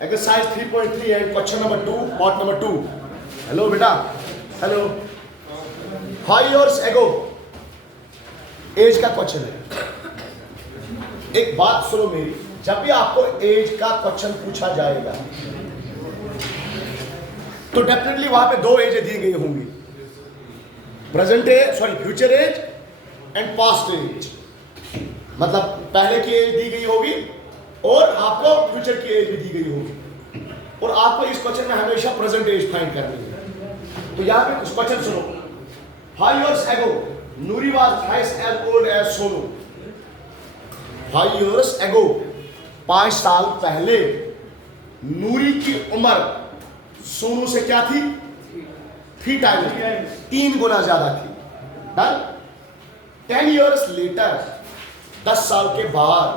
Exercise 3.3 and question number 2, part number 2. Hello बेटा, hello. 5 years ago, as का question है. एक बात सुनो मेरी, जब भी आपको एज का क्वेश्चन पूछा जाएगा तो डेफिनेटली वहां पे दो एज दी गई होंगी, present age, sorry future age and past age. मतलब पहले की एज दी गई होगी और आपको फ्यूचर की एज भी दी गई होगी, और आपको इस क्वेश्चन में हमेशा प्रेजेंट एज फाइंड करनी है. तो यहाँ पे क्वेश्चन सुनो. 5 years ago, Nuri was twice as old as Sonu. 5 years ago, 5 साल पहले नूरी की उम्र सोनू से क्या थी? 3 times, 3 गुना ज्यादा थी. डन. 10 years later, 10 साल के बाद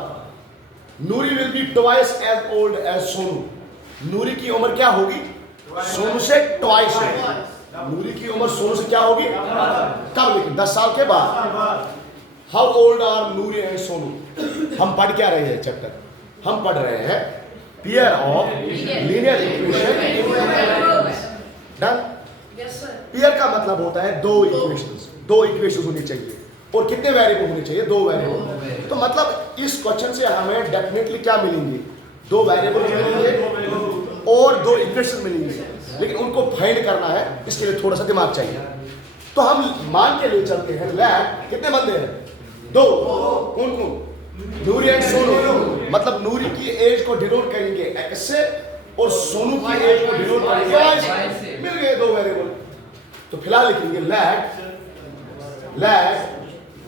Noori will be twice as old as Sonu. Noori की उम्र क्या होगी? सोनू से ट्वाइस होगी. नूरी की उम्र सोनू से क्या होगी? कब? लेकिन 10 साल के बाद. How old are Noori and Sonu? हम पढ़ क्या रहे हैं चैप्टर? हम पढ़ रहे हैं pair of linear equation. Done. Pair का मतलब होता है दो इक्वेशंस होनी चाहिए. और कितने वेरिएबल होने चाहिए? 2 वेरिएबल. तो मतलब इस क्वेश्चन से हमें डेफिनेटली क्या मिलेंगे? 2 वेरिएबल मिलेंगे और 2 इक्वेशन मिलेंगे, लेकिन उनको फाइंड करना है, इसके लिए थोड़ा सा दिमाग चाहिए. तो हम मान के लिए चलते हैं लैब. कितने बंदे हैं? 2. कौन कौन? नूरी एंड सोनू. मतलब नूरी की एज को डिनोट करेंगे एक्स से और सोनू की एज को डिनोट करेंगे वाई से. मिल गए 2 वेरिएबल. तो फिलहाल लिखेंगे लेट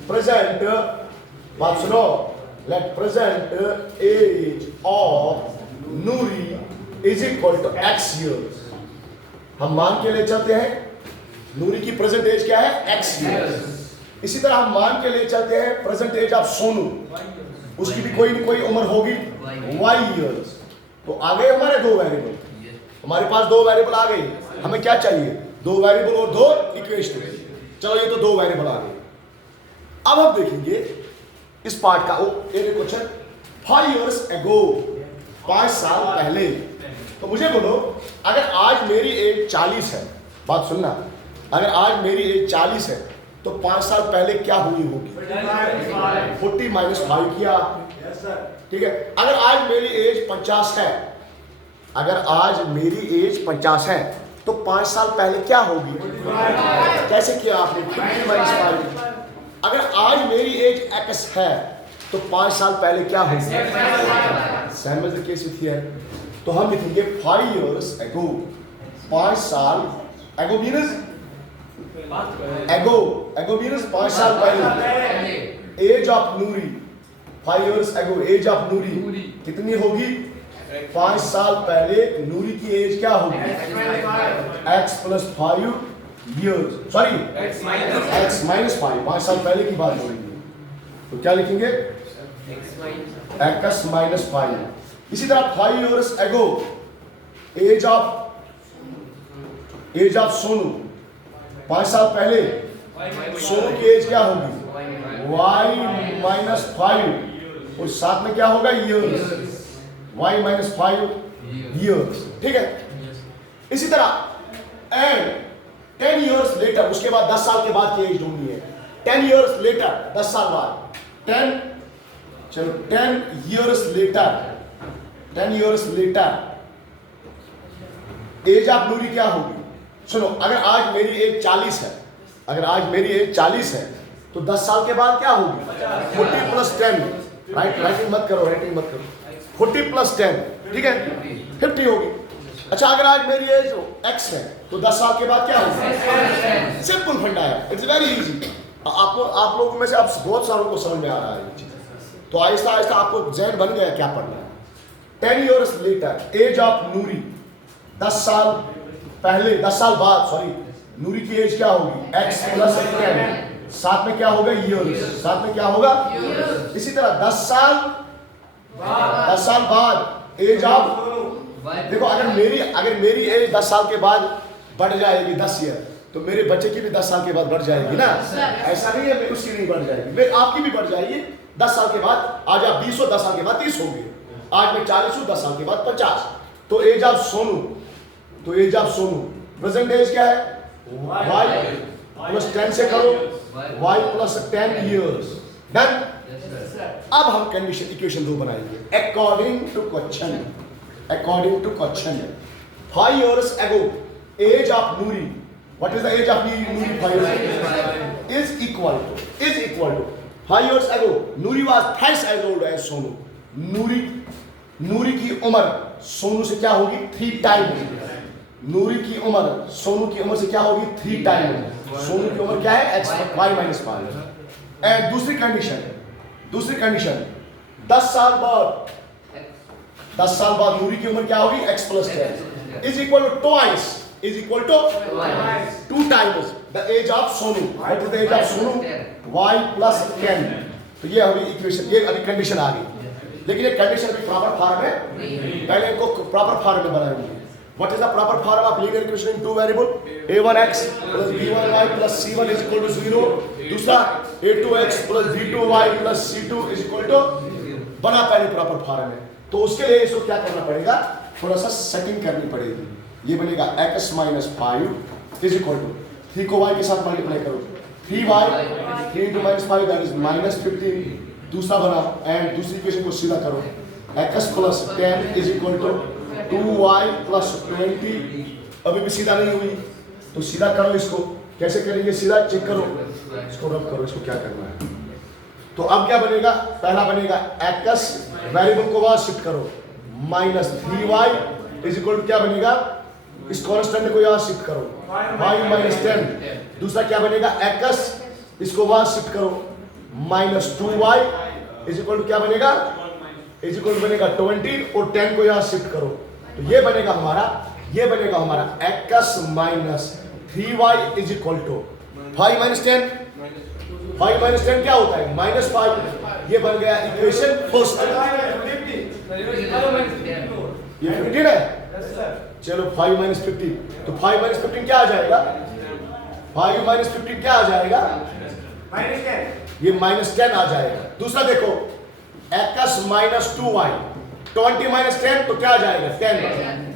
प्रेजेंट, बात सुनो, let present age of Noori is equal to x years. हम मान के ले चलते हैं नूरी की प्रेजेंट एज क्या है? x years. इसी तरह हम मान के ले चलते हैं प्रेजेंट एज ऑफ सोनू, उसकी भी कोई न कोई उम्र होगी y years. तो आ गए हमारे 2 वेरिएबल. हमारे पास 2 वेरिएबल आ गए. हमें क्या चाहिए? 2 वेरिएबल और 2 इक्वेशन. चलो ये तो 2 वेरिएबल आ गए. अब हम देखेंगे इस पार्ट का क्वेश्चन. 5 years ago, 5 साल पहले. तो मुझे बोलो, अगर आज मेरी एज 40 है, बात सुनना, अगर आज मेरी एज 40 है तो 5 साल पहले क्या हुई होगी? 40 माइनस 5 किया. ठीक है. अगर आज मेरी एज 50 है, अगर आज मेरी एज 50 है तो 5 साल पहले क्या होगी? कैसे किया आपने? 50 माइनस 5. अगर आज मेरी एज x है तो 5 साल पहले क्या होगी? Same age the case with here. तो हम लिखेंगे 5 years ago. 5 साल ago मींस एगो मींस 5 साल पहले. Age of Noori 5 years ago, age of Noori कितनी होगी? 5 साल पहले नूरी की एज क्या होगी? x + 5 years, sorry x minus 5. 5 साल पहले की बात हो रही है. तो क्या लिखेंगे? x minus 5. इसी तरह 5 years ago, age of Sonu, 5 साल पहले सोनू की एज क्या होगी? y minus 5 और साथ में क्या होगा? years. y minus 5 years. ठीक है. इसी तरह एंड 10 years later, उसके बाद 10 साल के बाद की एज ढूंढनी है. 10 years later, 10 साल बाद. 10 years later, 10 years later age of Noori क्या होगी? सुनो, अगर आज मेरी एज 40 है, अगर आज मेरी एज 40 है तो 10 साल के बाद क्या होगी? 40 + 10. राइटिंग मत करो. 40 + 10. ठीक है, 50 होगी. अच्छा, अगर आज मेरी एज x है तो 10 साल के बाद क्या होगा? सिंपल फंडा है. It's very easy. आप लोगों में से अब बहुत सारों को समझ में आ रहा है. तो आहिस्ता आहिस्ता आपको जहन बन गया क्या पढ़ना है. 10 years later, एज ऑफ नूरी, 10 साल पहले, 10 साल बाद, सॉरी, नूरी की एज क्या होगी? x + 10. साथ में क्या होगा? years. साथ में क्या होगा? इसी तरह 10 साल बाद एज ऑफ, देखो, अगर मेरी एज 10 साल के बाद बढ़ जाएगी 10 ईयर, तो मेरे बच्चे की भी 10 साल के बाद बढ़ जाएगी ना. ऐसा नहीं है उसकी नहीं बढ़ जाएगी, आपकी भी बढ़ जाएगी. 10 साल के बाद आज आप 20 हो, 10 साल के बाद 30 होंगे. आज मैं 40 हूँ, 10 साल के बाद 50. तो एज ऑफ सोनू, तो age of Sonu, present age क्या है? y प्लस 10 से करो, y प्लस 10 years, डन। अब हम कंडीशन इक्वेशन 2 बनाएंगे according to question, according to question. 5 years ago age of Noori, what is the age of Noori? 5 years is equal to 5 years ago Noori was thrice as old as Sonu. Noori की उम्र सोनू से क्या होगी? 3 time. नूरी की उम्र सोनू की उम्र से क्या होगी? 3 टाइम। सोनू की उम्र क्या है? x y minus 5। एंड दूसरी कंडीशन 10 साल बाद नूरी की उम्र क्या होगी? x plus 10 is equal to twice, is equal to 2 times the age of Sonu. What is the age of Sonu? y plus 10। तो ये अभी इक्वेशन, ये अभी कंडीशन आ गई, लेकिन ये कंडीशन भी प्रॉपर फॉर्म है, पहले इनको प्रॉपर फॉर्म में बनाएंगे। What is the proper form of linear equation in 2 variable? a1x plus b1y plus c1 is equal to 0। दूसरा a2x plus b2y plus c2 is equal to, बना पहले proper form में। तो उसके लिए इसको क्या करना पड़ेगा? थोड़ा सा सेटिंग करनी पड़ेगी। ये बनेगा x minus 5 is equal to 3 को y के साथ मल्टीप्लाई करो, 3y 3 into minus 5 that is minus 15। दूसरा बना एंड दूसरी इक्वेशन को सीधा करो, x plus 10 is equal to 2y plus 20। अभी भी सीधा नहीं हुई तो सीधा करो इसको। कैसे करेंगे? सीधा चेक करो, इसको रब करो, इसको क्या करना है। तो अब क्या बनेगा? पहला बनेगा x वेरिएबल को वहां शिफ्ट करो, minus 3y is equal to क्या बनेगा? इस कांस्टेंट को यहां शिफ्ट करो, y माइनस 10। दूसरा क्या बनेगा? x इसको वहां शिफ्ट करो, minus 2y is equal to क्या बनेगा? इज इक्वल टू बनेगा 20 और 10 को यहां शिफ्ट करो। तो ये बनेगा हमारा x minus 3y is equal to 5 minus 10। 5 minus 10 क्या होता है? माइनस 5। ये बन गया इक्वेशन फर्स्ट। ये 15 है, चलो 5 माइनस 15, तो 5 माइनस 15 क्या आ जाएगा? 5 माइनस 15 क्या आ जाएगा? ये माइनस 10 आ जाएगा। दूसरा देखो x माइनस 2y, 20 माइनस 10 तो क्या आ जाएगा? 10।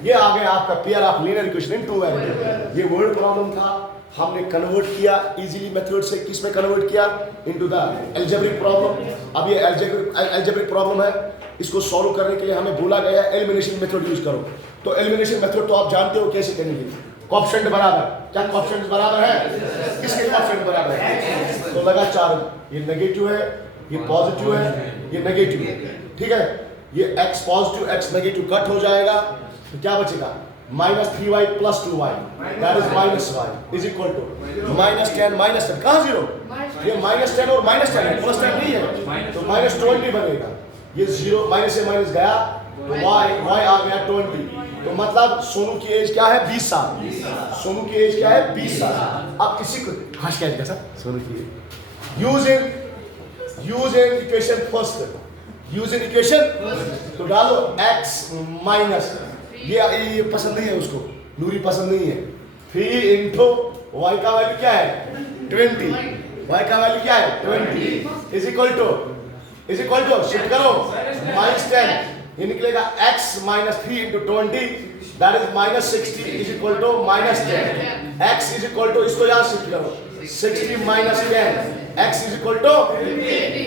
ये आ गया आपका pair of linear equation in 2 variable. ये वर्ड प्रॉब्लम था, हमने कन्वर्ट किया इजीली मेथड से। किस में कन्वर्ट किया? Into the algebraic problem. अब ये अलजेब्रिक प्रॉब्लम है, इसको सॉल्व करने के लिए हमें बोला गया एलिमिनेशन मेथड यूज करो। तो एलिमिनेशन मेथड तो आप जानते हो कैसे करेंगे। कोएफिशिएंट बराबर, क्या कोएफिशिएंट बराबर है? किसके कोएफिशिएंट बराबर है? तो लगा 4, ये नेगेटिव है, ये पॉजिटिव है, ये नेगेटिव है, ठीक है। ये x positive x negative cut हो जाएगा, तो क्या बचेगा? Minus 3y plus 2y that is minus y is equal to minus 10 minus 10 कहाँ 0? ये माइनस 10 और माइनस 10 है, प्लस 10 नहीं है, तो माइनस 20 बनेगा। ये 0 माइनस से माइनस गया तो y आ गया 20। तो मतलब सोनू की एज क्या है? 20 साल। सोनू की एज क्या है? 20 साल। अब इसी को हर्ष क्या सर? सोनू की use in equation first, use in equation तो डालो x माइनस, ये पसंद नहीं है उसको, नूरी पसंद नहीं है। 3 इंटू y का वैल्यू क्या है? 20। y का वैल्यू क्या है? 20 इज इक्वल टू शिफ्ट करो माइनस 10। ये निकलेगा x minus 3 into 20 that is minus 60 is equal to minus 10। x is equal to, इसको यहाँ शिफ्ट करो, 60 minus 10 x is equal to.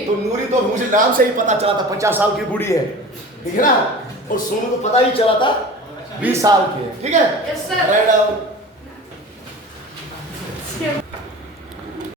तो नूरी तो मुझे नाम से ही पता चला था 50 साल की बूढ़ी है, ठीक है ना, और सोनू को पता ही चला था 20 साल की है, ठीक है। Yes, sir. Write down.